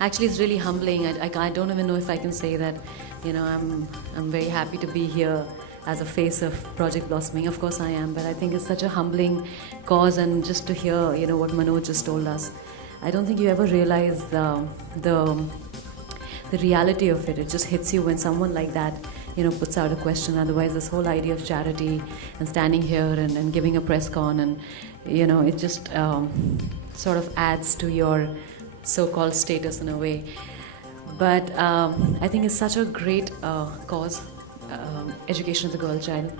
actually it's really humbling. I don't even know if I can say that, I'm very happy to be here as a face of Project Blossoming. Of course I am, but I think it's such a humbling cause, and just to hear, what Manoj just told us. I don't think you ever realize the reality of it. It just hits you when someone like that, puts out a question. Otherwise, this whole idea of charity and standing here and giving a press con, and, it just sort of adds to your so-called status in a way. But I think it's such a great cause, education of the girl child.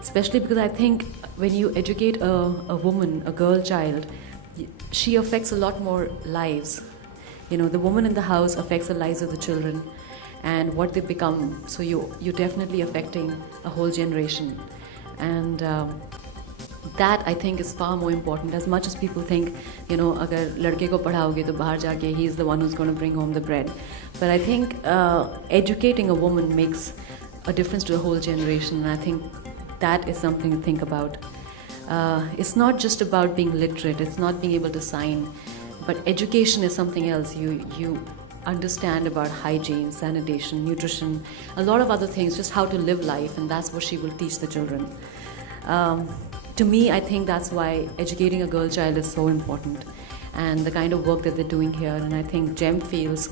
Especially because I think when you educate a woman, a girl child, she affects a lot more lives. The woman in the house affects the lives of the children and what they become. So you're definitely affecting a whole generation. And that I think is far more important. As much as people think, agar ladke ko padhaoge to bahar jaake he is the one who's going to bring home the bread. But I think educating a woman makes a difference to the whole generation. And I think that is something to think about. It's not just about being literate. It's not being able to sign. But education is something else. You understand about hygiene, sanitation, nutrition, a lot of other things, just how to live life, and that's what she will teach the children. To me, I think that's why educating a girl child is so important, and the kind of work that they're doing here. And I think GEM feels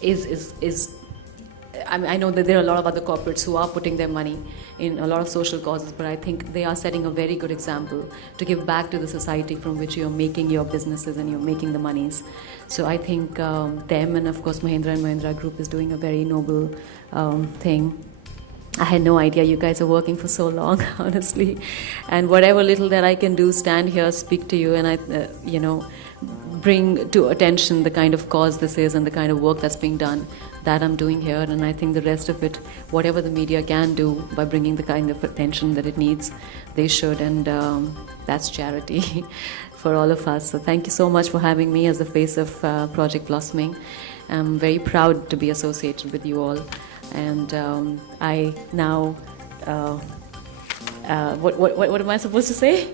is I know that there are a lot of other corporates who are putting their money in a lot of social causes, but I think they are setting a very good example to give back to the society from which you're making your businesses and you're making the monies. So I think them, and of course Mahindra and Mahindra Group is doing a very noble thing. I had no idea you guys are working for so long, honestly. And whatever little that I can do, stand here, speak to you, and I, bring to attention the kind of cause this is and the kind of work that's being done, that I'm doing here. And I think the rest of it, whatever the media can do by bringing the kind of attention that it needs, they should. And that's charity for all of us. So thank you so much for having me as the face of Project Blossoming. I'm very proud to be associated with you all. And I now, what am I supposed to say?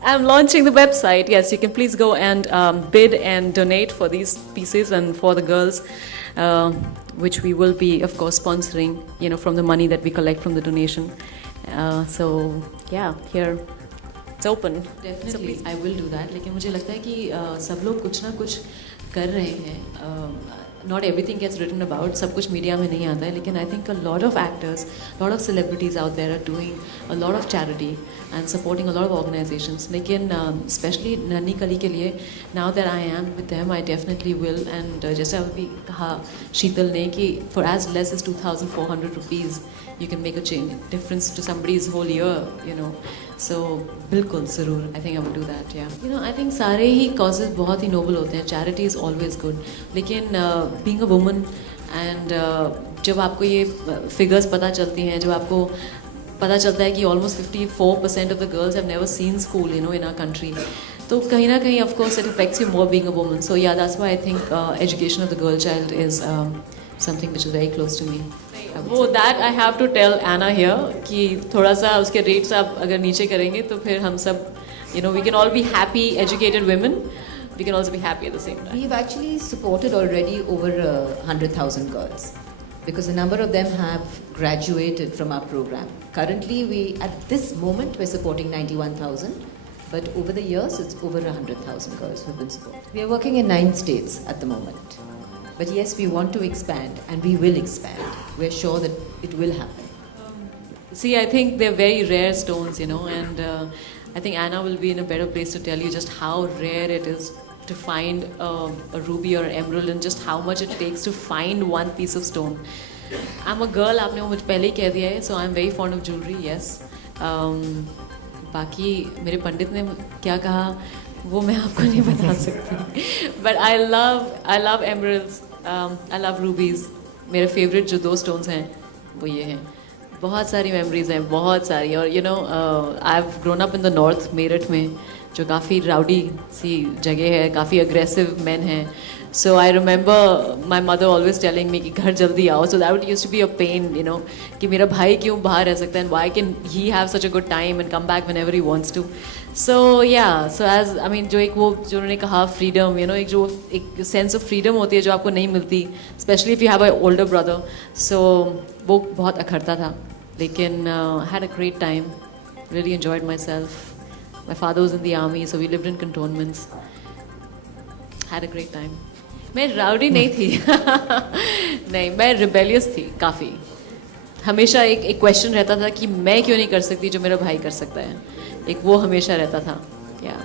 I'm launching the website. Yes, you can please go and bid and donate for these pieces and for the girls, which we will be, of course, sponsoring, from the money that we collect from the donation. So, yeah, here, it's open. Definitely, so I will do that. लेकिन मुझे लगता है कि सब लोग कुछ ना कुछ कर रहे हैं. Not everything gets written about. सब कुछ मीडिया में नहीं आता है. लेकिन I think a lot of actors, a lot of celebrities out there are doing a lot of charity and supporting a lot of organizations. लेकिन especially नन्ही कली के लिए, now that I am with them, I definitely will. And जैसा अभी कहा शीतल ने कि for as less as 2,400 rupees, you can make a difference to somebody's whole year, So बिल्कुल ज़रूर, I think I will do that, yeah. I think सारे ही causes बहुत ही noble होते हैं. Charity is always good. लेकिन being a woman and जब आपको ये figures पता चलती हैं, जब आपको पता चलता है कि almost 54% of the girls have never seen school, in our country. तो कहीं ना कहीं, of course, it affects you more being a woman. So yeah, that's why I think education of the girl child is something which is very close to me. वो that I have to tell Anna here कि थोड़ा सा उसके rates आप अगर नीचे करेंगे तो फिर हम सब, we can all be happy, educated women. We can also be happy at the same time. We've actually supported already over 100,000 girls because a number of them have graduated from our program. Currently, at this moment, we're supporting 91,000. But over the years, it's over 100,000 girls who've been supported. We are working in 9 states at the moment. But yes, we want to expand, and we will expand. We're sure that it will happen. See, I think they're very rare stones, and I think Anna will be in a better place to tell you just how rare it is to find a ruby or emerald, and just how much it takes to find one piece of stone. I'm a girl, आपने वो मुझे पहले ही कह दिया है, so I'm very fond of jewelry, yes. बाकी मेरे पंडित ने क्या कहा वो मैं आपको नहीं बता सकती. But I love emeralds, I love rubies. मेरे favorite जो 2 stones हैं वो ये हैं. बहुत सारी memories हैं, बहुत सारी. और I've grown up in the north, Meerut में, जो काफ़ी राउडी सी जगह है, काफ़ी अग्रेसिव मैन हैं. So I remember my mother always telling me कि घर जल्दी आओ. So that would used to be a pain, you know, कि मेरा भाई क्यों बाहर रह सकता है and why can he have such a good time and come back whenever he wants to. So yeah, so as I mean जो एक वो जो उन्होंने कहा freedom, you know, एक जो एक sense of freedom होती है जो आपको नहीं मिलती, especially if you have an older brother. So वो बहुत अखरता था, लेकिन had a great time, really enjoyed myself. My father was in the army, so we lived in cantonments. Had a great time. मैं राउडी नहीं थी. नहीं, मैं rebellious थी काफ़ी. हमेशा एक क्वेश्चन रहता था कि मैं क्यों नहीं कर सकती जो मेरा भाई कर सकता है. एक वो हमेशा रहता था. या